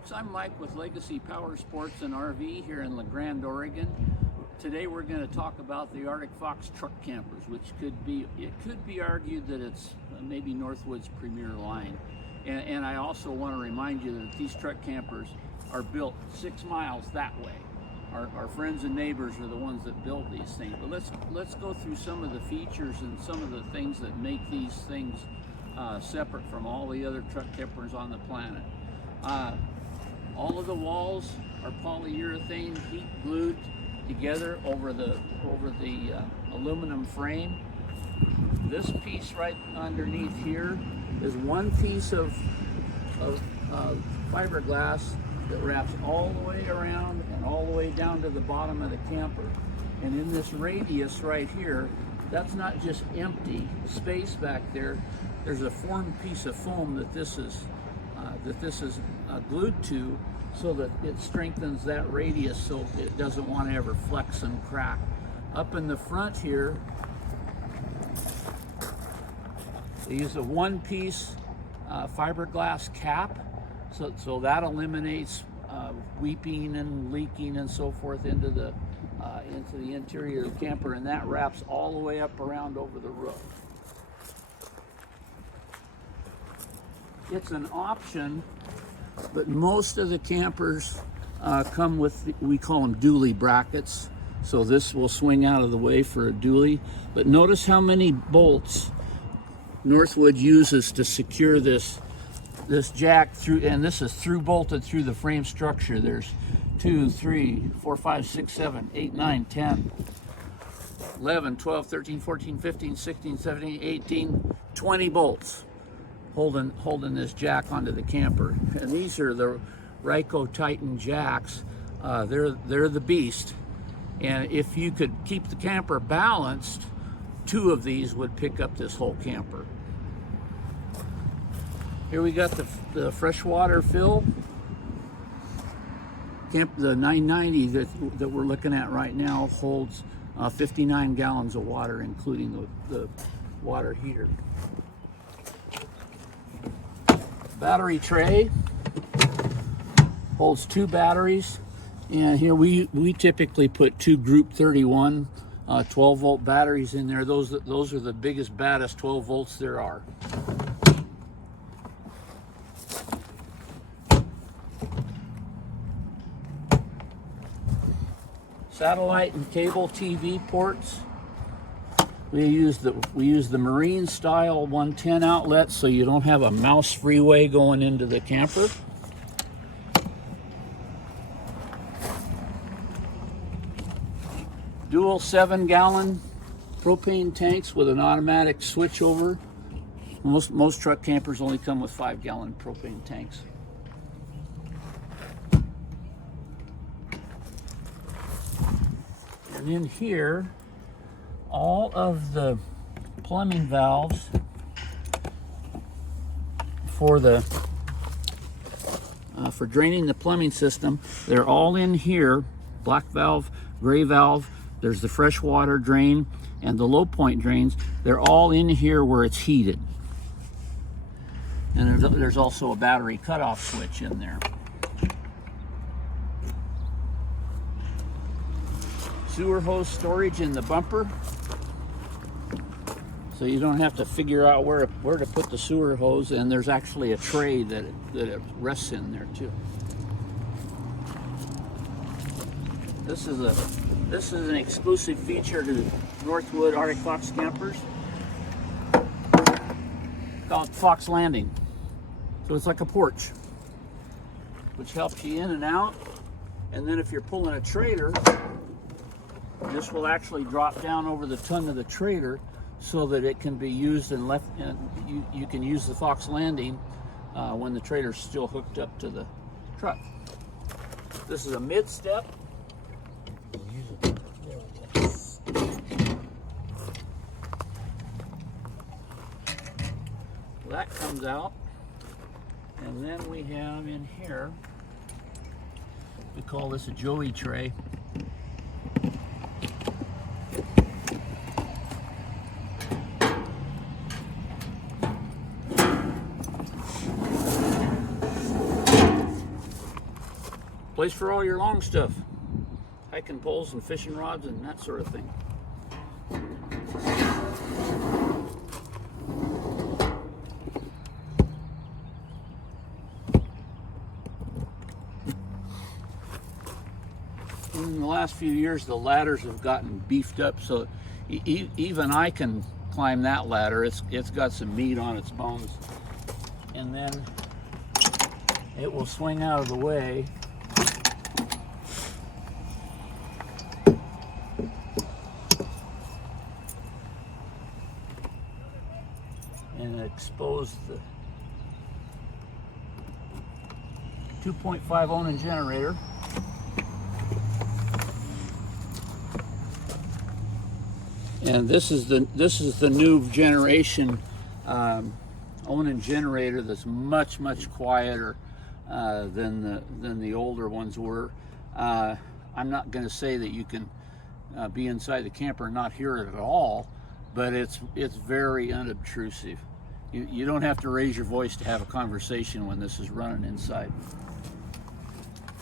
folks, I'm Mike with Legacy Power Sports and RV here in La Grande, Oregon. Today we're going to talk about the Arctic Fox truck campers, which could be argued that it's maybe Northwood's premier line. And I also want to remind you that these truck campers are built 6 miles that way. Our friends and neighbors are the ones that build these things. But let's go through some of the features and some of the things that make these things separate from all the other truck campers on the planet. All of the walls are polyurethane, heat glued together over the aluminum frame. This piece right underneath here is one piece of fiberglass that wraps all the way around and all the way down to the bottom of the camper. And in this radius right here, that's not just empty space back there. There's a formed piece of foam that this is glued to, so that it strengthens that radius so it doesn't want to ever flex and crack. Up in the front here, they use a one-piece fiberglass cap, so that eliminates weeping and leaking and so forth into the interior of the camper, and that wraps all the way up around over the roof. It's an option, but most of the campers come with, we call them dually brackets. So this will swing out of the way for a dually. But notice how many bolts Northwood uses to secure this jack through, and this is through bolted through the frame structure. There's 2, 3, 4, 5, 6, 7, 8, 9, 10, 11, 12, 13, 14, 15, 16, 17, 18, 20 bolts holding this jack onto the camper. And these are the Ryco Titan jacks. They're the beast. And if you could keep the camper balanced, 2 of these would pick up this whole camper. Here we got the freshwater fill. The 990 that we're looking at right now holds 59 gallons of water, including the water heater. Battery tray holds 2 batteries, and here we typically put 2 Group 31 12-volt batteries in there. Those are the biggest, baddest 12 volts there are. Satellite and cable TV ports. We use the marine style 110 outlet, so you don't have a mouse freeway going into the camper. Dual 7-gallon propane tanks with an automatic switchover. Most truck campers only come with 5-gallon propane tanks. And in here, all of the plumbing valves for draining the plumbing system, they're all in here. Black valve, gray valve, there's the freshwater drain, and the low point drains. They're all in here where it's heated. And there's also a battery cutoff switch in there. Sewer hose storage in the bumper, so you don't have to figure out where to put the sewer hose, and there's actually a tray that it rests in there too. This is an exclusive feature to Northwood Arctic Fox campers called Fox Landing. So it's like a porch, which helps you in and out. And then if you're pulling a trailer, this will actually drop down over the tongue of the trailer, so that it can be used and you can use the Fox Landing when the trailer's still hooked up to the truck. This is a mid-step. That comes out, and then we have in here, we call this a Joey tray. Place for all your long stuff, hiking poles and fishing rods and that sort of thing. In the last few years, the ladders have gotten beefed up, so even I can climb that ladder. It's got some meat on its bones, and then it will swing out of the way. And expose the 2.5 Onan generator. And this is the new generation Onan generator that's much quieter than the older ones were. I'm not going to say that you can be inside the camper and not hear it at all, but it's very unobtrusive. You don't have to raise your voice to have a conversation when this is running inside.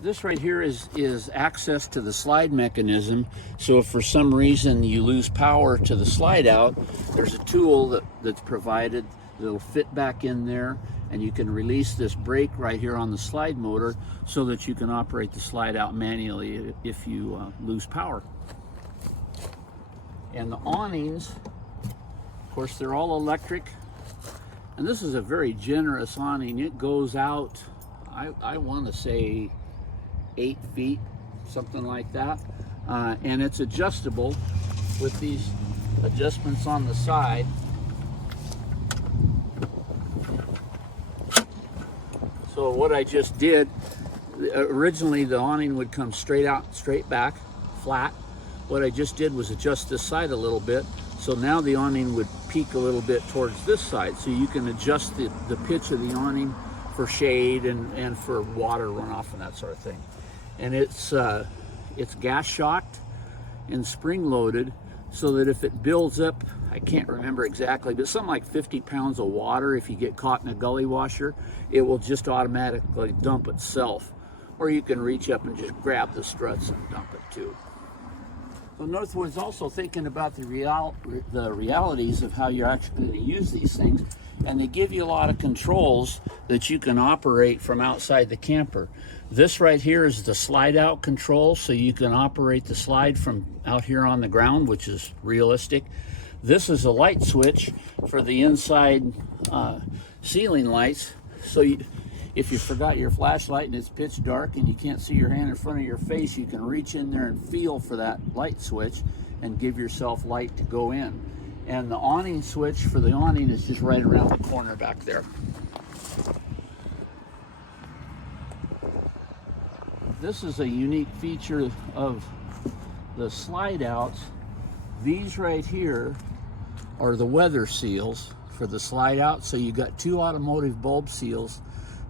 This right here is access to the slide mechanism. So if for some reason you lose power to the slide out, there's a tool that's provided that'll fit back in there, and you can release this brake right here on the slide motor so that you can operate the slide out manually if you lose power. And the awnings, of course, they're all electric. And this is a very generous awning. It goes out, I want to say 8 feet, something like that. And it's adjustable with these adjustments on the side. So what I just did, originally the awning would come straight out, straight back, flat. What I just did was adjust this side a little bit. So now the awning would peak a little bit towards this side. So you can adjust the pitch of the awning for shade and for water runoff and that sort of thing. And it's gas shocked and spring loaded, so that if it builds up, I can't remember exactly, but something like 50 pounds of water, if you get caught in a gully washer, it will just automatically dump itself. Or you can reach up and just grab the struts and dump it too. So Northwood's also thinking about the realities of how you're actually going to use these things, and they give you a lot of controls that you can operate from outside the camper. This right here is the slide out control, so you can operate the slide from out here on the ground, which is realistic. This is a light switch for the inside ceiling lights. So if you forgot your flashlight and it's pitch dark and you can't see your hand in front of your face, you can reach in there and feel for that light switch and give yourself light to go in. And the awning switch for the awning is just right around the corner back there. This is a unique feature of the slide outs. These right here are the weather seals for the slide out. So you got 2 automotive bulb seals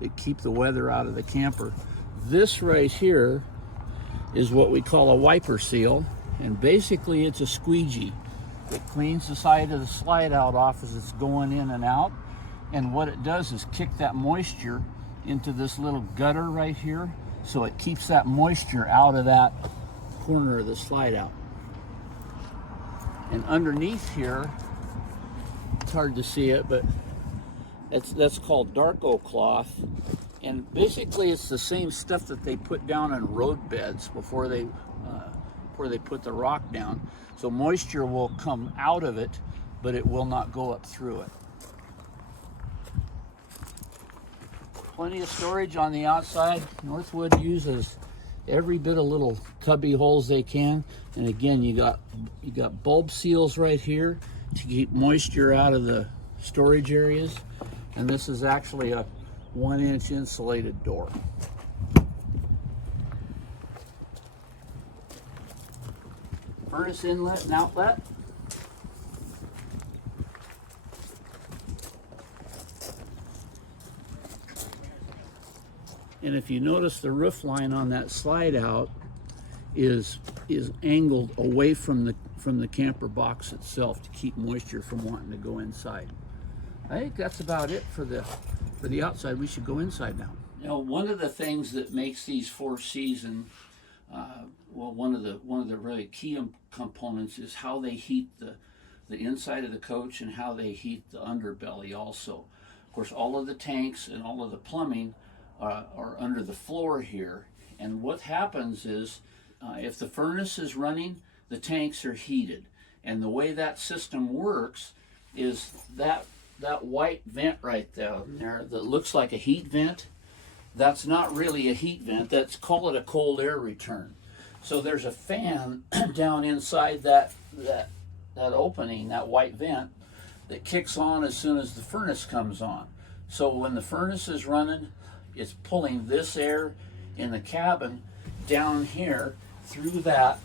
that keep the weather out of the camper. This right here is what we call a wiper seal, and basically it's a squeegee. It cleans the side of the slide out off as it's going in and out, and what it does is kick that moisture into this little gutter right here, so it keeps that moisture out of that corner of the slide out. And underneath here, it's hard to see it, but that's called Darko cloth, and basically it's the same stuff that they put down on road beds before they put the rock down. So moisture will come out of it, but it will not go up through it. Plenty of storage on the outside. Northwood uses every bit of little cubby holes they can, and again, you got bulb seals right here to keep moisture out of the storage areas. And this is actually a 1-inch insulated door. Furnace inlet and outlet. And if you notice, the roof line on that slide out is angled away from the camper box itself to keep moisture from wanting to go inside. I think that's about it for the outside. We should go inside now. Now, one of the things that makes these four-season, well, one of the really key components is how they heat the inside of the coach and how they heat the underbelly also. Of course, all of the tanks and all of the plumbing are under the floor here. And what happens is, if the furnace is running, the tanks are heated. And the way that system works is that white vent right down there that looks like a heat vent, that's not really a heat vent. Call it a cold air return. So there's a fan down inside that opening, that white vent, that kicks on as soon as the furnace comes on. So when the furnace is running, it's pulling this air in the cabin down here through that,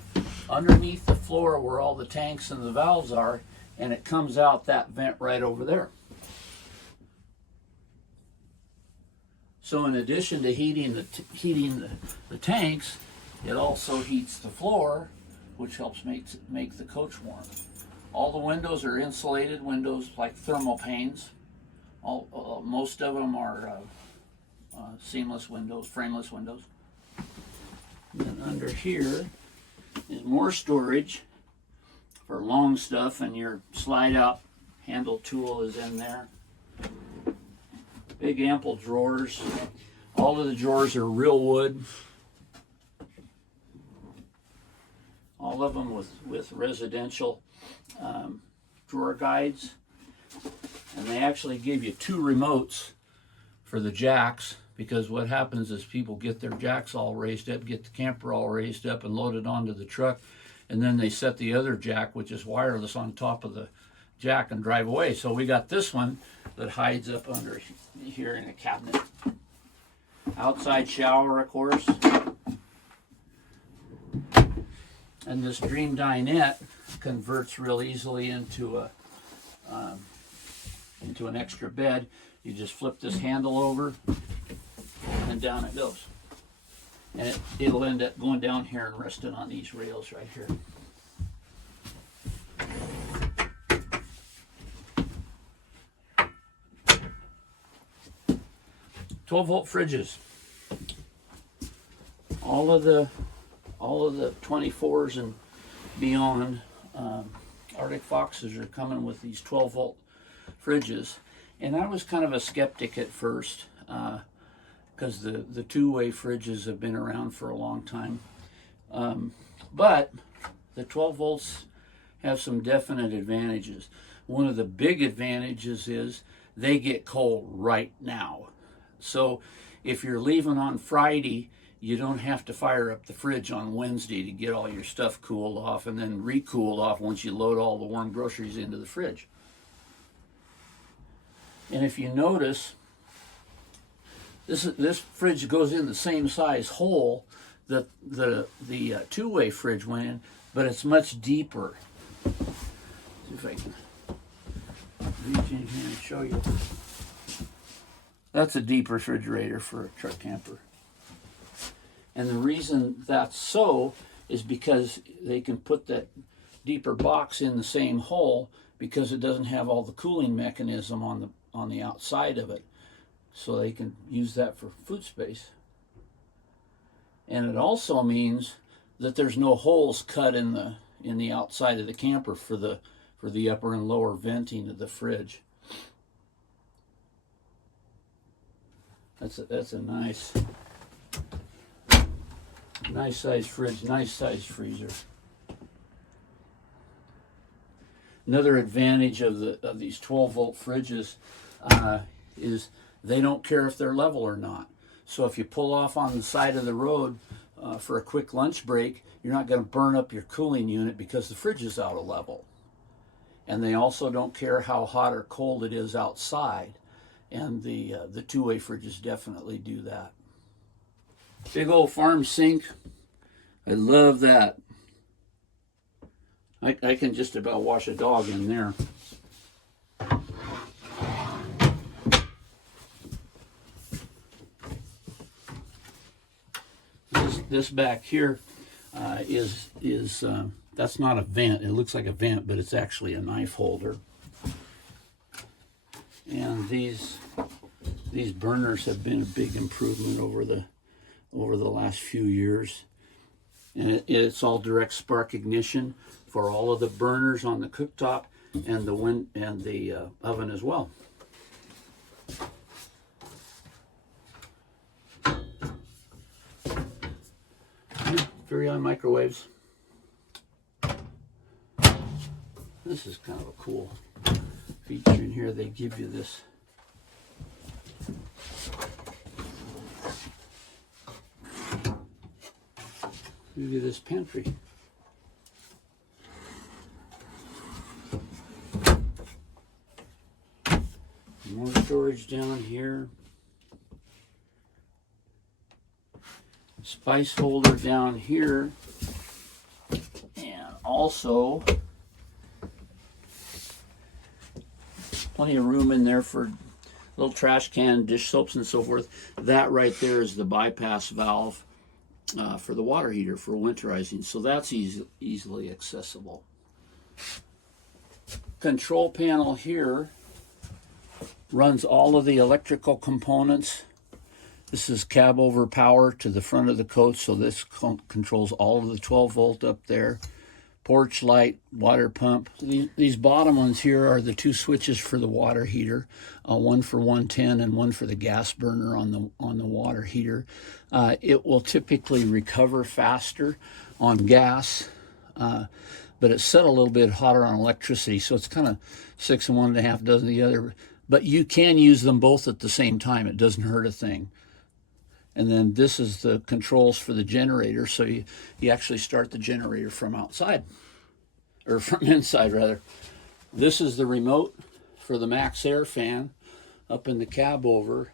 underneath the floor where all the tanks and the valves are, and it comes out that vent right over there. So in addition to heating the tanks, it also heats the floor, which helps make the coach warm. All the windows are insulated windows, like thermal panes. Most of them are seamless windows, frameless windows. And then under here is more storage for long stuff, and your slide out handle tool is in there. Big ample drawers. All of the drawers are real wood. All of them with residential drawer guides. And they actually give you 2 remotes for the jacks, because what happens is people get their jacks all raised up, get the camper all raised up and load it onto the truck, and then they set the other jack, which is wireless, on top of the jack and drive away. So we got this one that hides up under here in a cabinet. Outside shower, of course. And this Dream Dinette converts real easily into an extra bed. You just flip this handle over and down it goes. And it'll end up going down here and resting on these rails right here. 12-volt fridges. All of the 24s and beyond Arctic Foxes are coming with these 12-volt fridges, and I was kind of a skeptic at first because the two-way fridges have been around for a long time, but the 12 volts have some definite advantages. One of the big advantages is they get cold right now. So if you're leaving on Friday, you don't have to fire up the fridge on Wednesday to get all your stuff cooled off and then re-cooled off once you load all the warm groceries into the fridge. And if you notice, this fridge goes in the same size hole that the two-way fridge went in, but it's much deeper. See if I can reach in here and show you. That's a deep refrigerator for a truck camper. And the reason that's so is because they can put that deeper box in the same hole because it doesn't have all the cooling mechanism on the outside of it. So they can use that for food space. And it also means that there's no holes cut in the outside of the camper for the upper and lower venting of the fridge. That's a nice size fridge, nice size freezer. Another advantage of these 12-volt fridges is they don't care if they're level or not. So if you pull off on the side of the road for a quick lunch break, you're not going to burn up your cooling unit because the fridge is out of level. And they also don't care how hot or cold it is outside. And the two-way fridges definitely do that. Big old farm sink. I love that. I can just about wash a dog in there. This back here is that's not a vent. It looks like a vent, but it's actually a knife holder. And these These burners have been a big improvement over the last few years, and it's all direct spark ignition for all of the burners on the cooktop and the oven as well. Very high microwaves. This is kind of a cool feature in here. They give you this pantry. More storage down here. Spice holder down here. And also plenty of room in there for little trash can, dish soaps, and so forth. That right there is the bypass valve for the water heater for winterizing, so that's easily accessible. Control panel here runs all of the electrical components. This is cab over power to the front of the coach, so this controls all of the 12 volt up there. Porch light, water pump. These bottom ones here are the two switches for the water heater, one for 110 and one for the gas burner on the water heater. It will typically recover faster on gas, but it's set a little bit hotter on electricity, so it's kind of 6 and 1 1/2 dozen the other. But you can use them both at the same time. It doesn't hurt a thing. And then this is the controls for the generator, so you actually start the generator from outside, or from inside rather. This is the remote for the max air fan up in the cab over.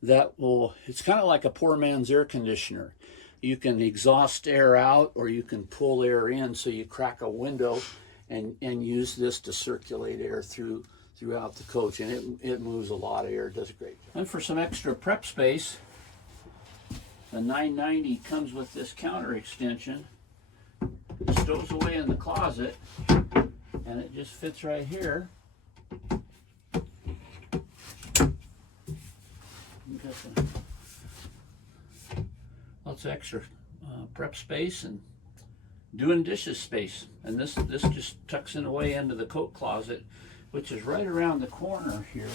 It's kind of like a poor man's air conditioner. You can exhaust air out or you can pull air in, so you crack a window and use this to circulate air throughout the coach, and it moves a lot of air, does a great job. And for some extra prep space, the 990 comes with this counter extension. It stows away in the closet, and it just fits right here. Lots of extra prep space and doing dishes space. And this just tucks in away into the coat closet, which is right around the corner here.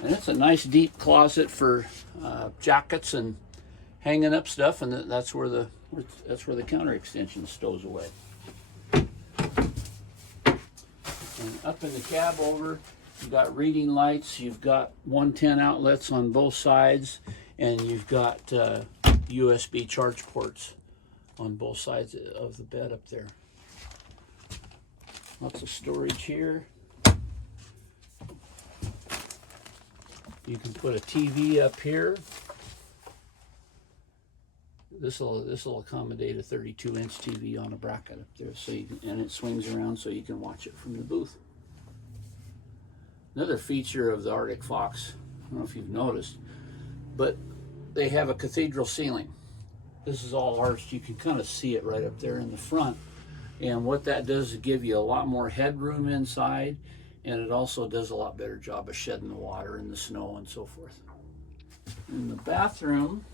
And it's a nice deep closet for jackets and hanging up stuff, and that's where the counter extension stows away. And up in the cab over, you've got reading lights, you've got 110 outlets on both sides, and you've got USB charge ports on both sides of the bed up there. Lots of storage here. You can put a TV up here. This will accommodate a 32-inch TV on a bracket up there, and it swings around so you can watch it from the booth. Another feature of the Arctic Fox, I don't know if you've noticed, but they have a cathedral ceiling. This is all arched. You can kind of see it right up there in the front. And what that does is give you a lot more headroom inside, and it also does a lot better job of shedding the water and the snow and so forth. In the bathroom,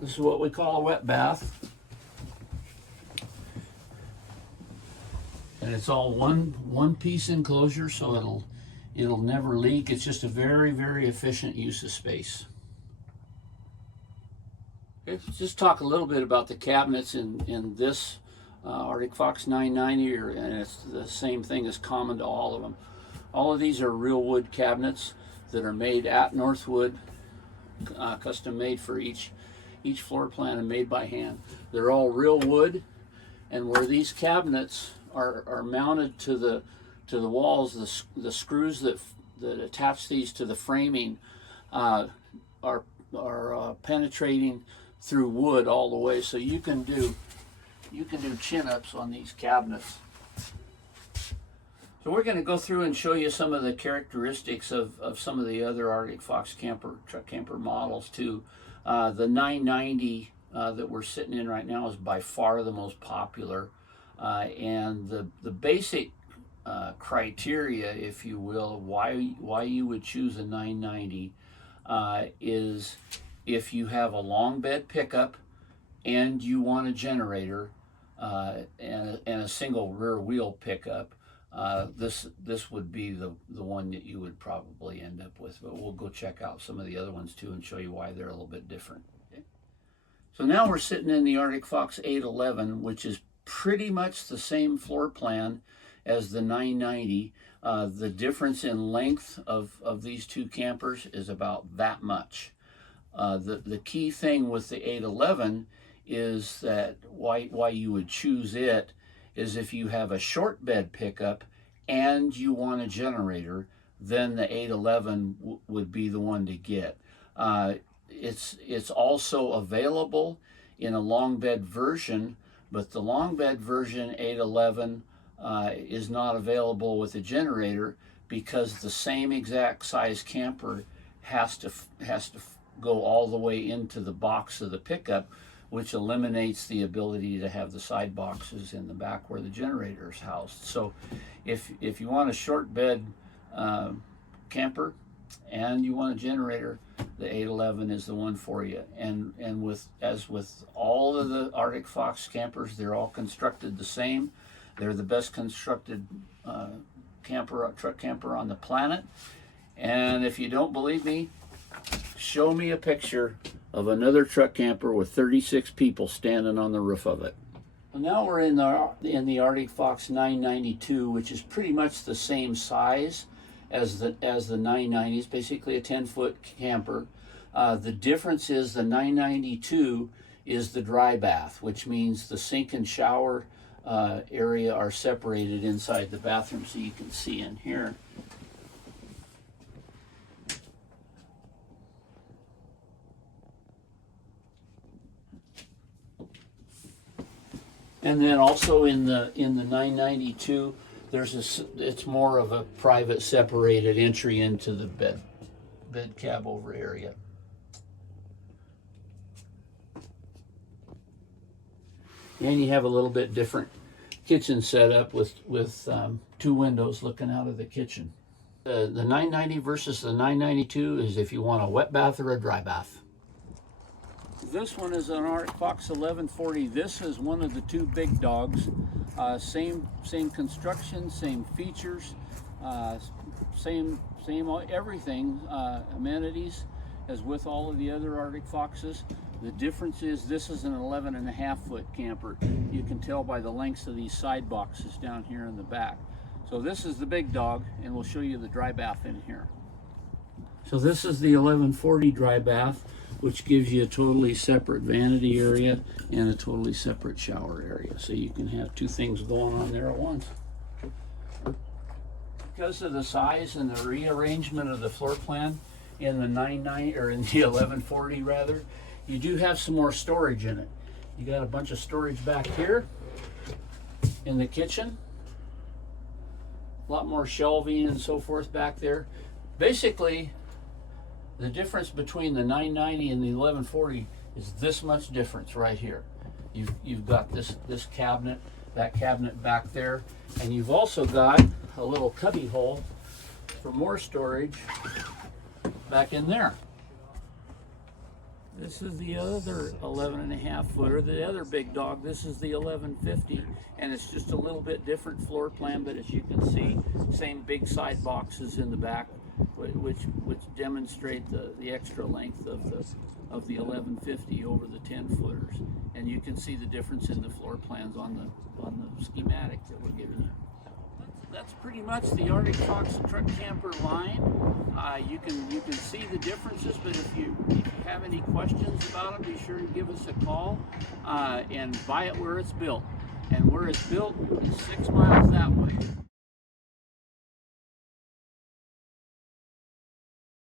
this is what we call a wet bath. And it's all one piece enclosure, so it'll never leak. It's just a very, very efficient use of space. Okay, let's just talk a little bit about the cabinets in this Arctic Fox 990, and it's the same thing as common to all of them. All of these are real wood cabinets that are made at Northwood, custom made for each floor plan and made by hand. They're all real wood, and where these cabinets are mounted to the walls, the screws that attach these to the framing are penetrating through wood all the way, so you can do chin-ups on these cabinets. So we're going to go through and show you some of the characteristics of some of the other Arctic Fox truck camper models too. The 990 that we're sitting in right now is by far the most popular. And the basic criteria, if you will, why you would choose a 990 is if you have a long bed pickup and you want a generator and a single rear wheel pickup. This would be the one that you would probably end up with, but we'll go check out some of the other ones too and show you why they're a little bit different. Okay? So now we're sitting in the Arctic Fox 811, which is pretty much the same floor plan as the 990. The difference in length of these two campers is about that much. The key thing with the 811 is that why you would choose it is if you have a short bed pickup and you want a generator, then the 811 would be the one to get. It's also available in a long bed version, but the long bed version 811 is not available with a generator because the same exact size camper has to go all the way into the box of the pickup, which eliminates the ability to have the side boxes in the back where the generator is housed. So if you want a short bed camper and you want a generator, the 811 is the one for you. And as with all of the Arctic Fox campers, they're all constructed the same. They're the best constructed truck camper on the planet. And if you don't believe me, show me a picture of another truck camper with 36 people standing on the roof of it. Well, now we're in the Arctic Fox 992, which is pretty much the same size as the 990. It's basically a 10-foot camper. The difference is the 992 is the dry bath, which means the sink and shower area are separated inside the bathroom, so you can see in here. And then also in the 992, it's more of a private separated entry into the bed cab over area. And you have a little bit different kitchen setup with two windows looking out of the kitchen. The 990 versus the 992 is if you want a wet bath or a dry bath. This one is an Arctic Fox 1140. This is one of the two big dogs. Same construction, same features, same everything, amenities as with all of the other Arctic Foxes. The difference is this is an 11.5-foot camper. You can tell by the lengths of these side boxes down here in the back. So this is the big dog, and we'll show you the dry bath in here. So this is the 1140 dry bath, which gives you a totally separate vanity area and a totally separate shower area. So you can have two things going on there at once. Because of the size and the rearrangement of the floor plan in the 990 or in the 1140 rather, you do have some more storage in it. You got a bunch of storage back here in the kitchen. A lot more shelving and so forth back there. Basically, the difference between the 990 and the 1140 is this much difference right here. You've got this cabinet, that cabinet back there, and you've also got a little cubby hole for more storage back in there. This is the other 11.5-footer, the other big dog. This is the 1150, and it's just a little bit different floor plan, but as you can see, same big side boxes in the back, which demonstrate the extra length of the 1150 over the 10-footers. And you can see the difference in the floor plans on the schematic that we're giving you. That's pretty much the Arctic Fox truck camper line. You can see the differences, but if you have any questions about them, be sure to give us a call and buy it where it's built. And where it's built is 6 miles that way.